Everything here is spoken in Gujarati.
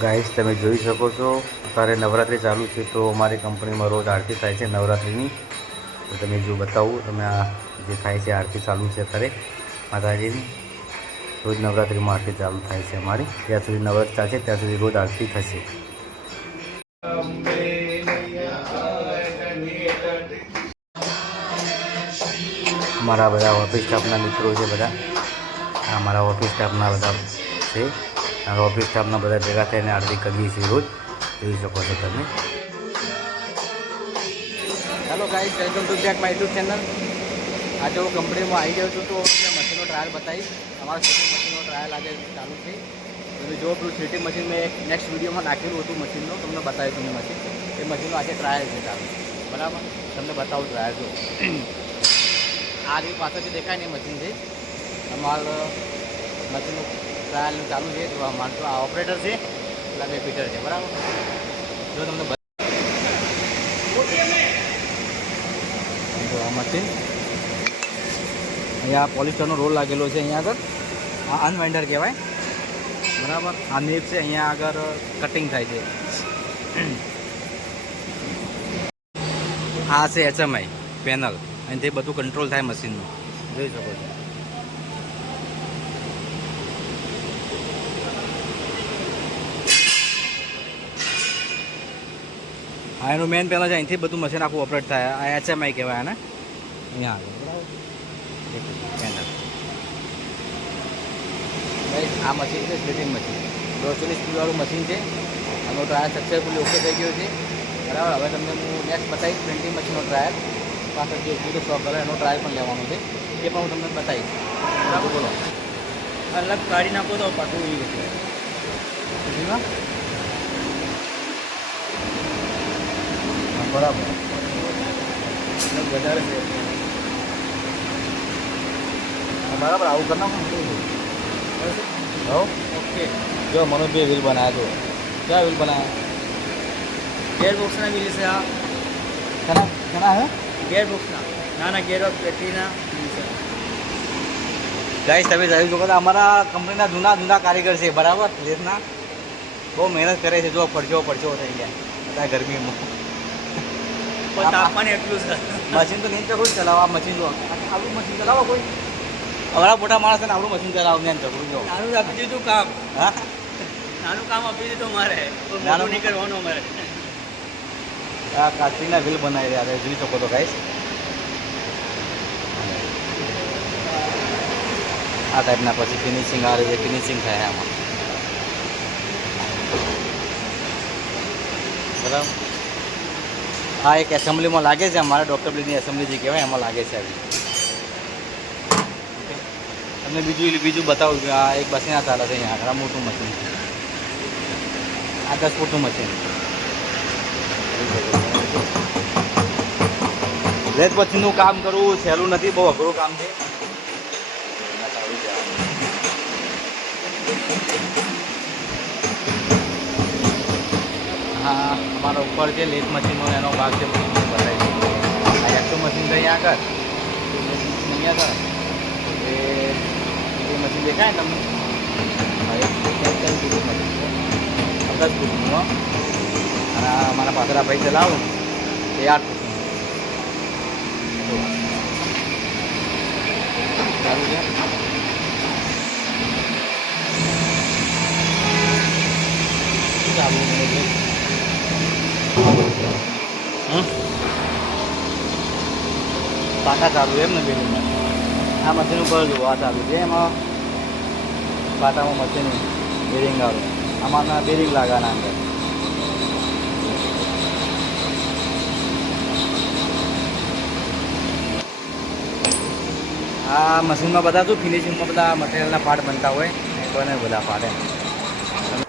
ગાઈસ તમે જોઈ શકો છો અત્યારે નવરાત્રિ ચાલુ છે તો અમારી કંપનીમાં રોજ આરતી થાય છે નવરાત્રિની. તો તમે જો બતાવું તમે આ જે થાય છે આરતી ચાલુ છે અત્યારે માતાજીની. રોજ નવરાત્રિમાં આરતી ચાલુ થાય છે અમારી. જ્યાં સુધી નવરાત્રિ ચાલશે ત્યાં સુધી રોજ આરતી થશે. અમારા બધા ઓફિસ સ્ટાફના મિત્રો છે બધા. અમારા ઓફિસ સ્ટાફના બધા છે. ઓફિસ સ્ટાફના બધા ભેગા થઈને આરતી કરીએ છીએ રોજ. જોઈ શકો છો તમે. Hello guys, welcome to back my YouTube channel. આજે હું કંપનીમાં આવી ગયો છું તો મશીનનો ટ્રાયલ બતાવીશ. અમારા સીટી મશીનનો ટ્રાયલ આજે ચાલુ છે. તમે જો પેલું સીટી મશીન મેં એક નેક્સ્ટ વિડીયોમાં નાખેલું હતું મશીનનું, તમને બતાવ્યું તમને મશીન. એ મશીનનો આજે ટ્રાયલ છે ચાલુ, બરાબર. તમને બતાવું ટ્રાયલ જો આ જે પાછળથી દેખાય ને એ મશીન છે. અમારું મશીનનું ટ્રાયલનું ચાલુ છે. જો આ માણસો આ ઓપરેટર છે, એટલે બે ફીટર છે, બરાબર. જો તમને આ મશીન અહીંયા પોલિસ્ટરનો રોલ લાગેલો છે. અહીંયા આગળ આ અનવાઇન્ડર કહેવાય, બરાબર. આ નેપ છે, અહીંયા આગળ કટિંગ થાય છે. આ છે HMI પેનલ, અહીંથી બધું કંટ્રોલ થાય મશીનનું. જોઈ શકો છો. આ એનું મેન પેનલ છે, અહીંથી બધું મશીન આખું ઓપરેટ થાય. આ HMI કહેવાય આને. અહીંયા આગળ બરાબર પેનલ. આ મશીન છે સ્પ્લિટિંગ મશીન. 240 કિલોવાળું મશીન છે. આનો ટ્રાયલ સક્સેસફુલી ઓકે થઈ ગયો છે, બરાબર. હવે તમને હું નેક્સ્ટ બતાવીશ પ્રિન્ટિંગ મશીનનો ટ્રાયલ. પાછળ જે પૂરો શોપ કરે એનો ટ્રાયલ પણ લેવાનો છે, એ પણ હું તમને બતાવીશ, બરાબર. બોલો અલગ કાઢી નાખો તો પાછું એ મશીનમાં બરાબર વધારે છે, બરાબર. આવું કરી નાખો. ઓકે. જો મને બે વ્હીલ બનાવ્યા તો क्या व्हील बनाया? गेयर बॉक्स ना व्हील से आप घना है गेयर बॉक्स ना गेयर ऑफ प्लेटिना गाइस તમે જોઈ શકો છો અમારા કંપનીના જૂના કારીગર છે, બરાબર. લેસના બહુ મહેનત કરે છે. જો પડછો થઈ ગયા બધા ગરમીમાં. તાપમાન એટલું છે. મશીન તો નહીં ચકડું ચલાવવા. મશીન જો આવડું મશીન ચલાવો કોઈ અમારા મોટા માણસ ને આવડું મશીન ચલાવો નહીં ચકડું. જો નાનું આપી દીધું કામ. હા, નાનું કામ આપી દીધું મારે, નાનું નહીં કરવાનું અમારે. આ કાસ્ટિંગના વ્હીલ બનાવી રહ્યા છે, જોઈ શકો છો ગાઈસ. આ ટાઈપના પછી ફિનિશિંગ આવે છે, ફિનિશિંગ થાય આમાં, બરાબર. આ એક એસેમ્બલીમાં લાગે છે અમારે ડૉક્ટર બ્લીની એસેમ્બલી જે કહેવાય એમાં લાગે છે આવી. તમને બીજું બતાવું કે આ એક બસના ચાલે છે અહીંયા આગળ. મોટું મશીન છે આ 10 ફૂટનું મશીન. લેસ પછીનું કામ કરવું સહેલું નથી, બહુ અઘરું કામ છે. હા, અમારા ઉપર જે લેસ મશીનનો એનો ભાગ છે બધું બતાવી દઉં. આ એકસો મશીન છે અહીંયા આગળ. અહીંયા આગળ એ મશીન દેખાય ને તમને? હા, એક મશીન છે 10 ફૂટનું. અને અમારા પાછળ ભાઈ ચલાવું એ 8 ફૂટનું સારું છે. પાટા ચાલુ એમ ને બેરિંગમાં. આ મશીન ઉપર જુઓ આ ચાલુ છે, એમાં પાટામાં મશીન બેરિંગ આવે. આમાં બેરિંગ લાગવાના અંદર. આ મશીનમાં બધા શું ફિનિશિંગમાં બધા મટીરિયલના પાર્ટ બનતા હોય, બને બધા પાર્ટ એમ.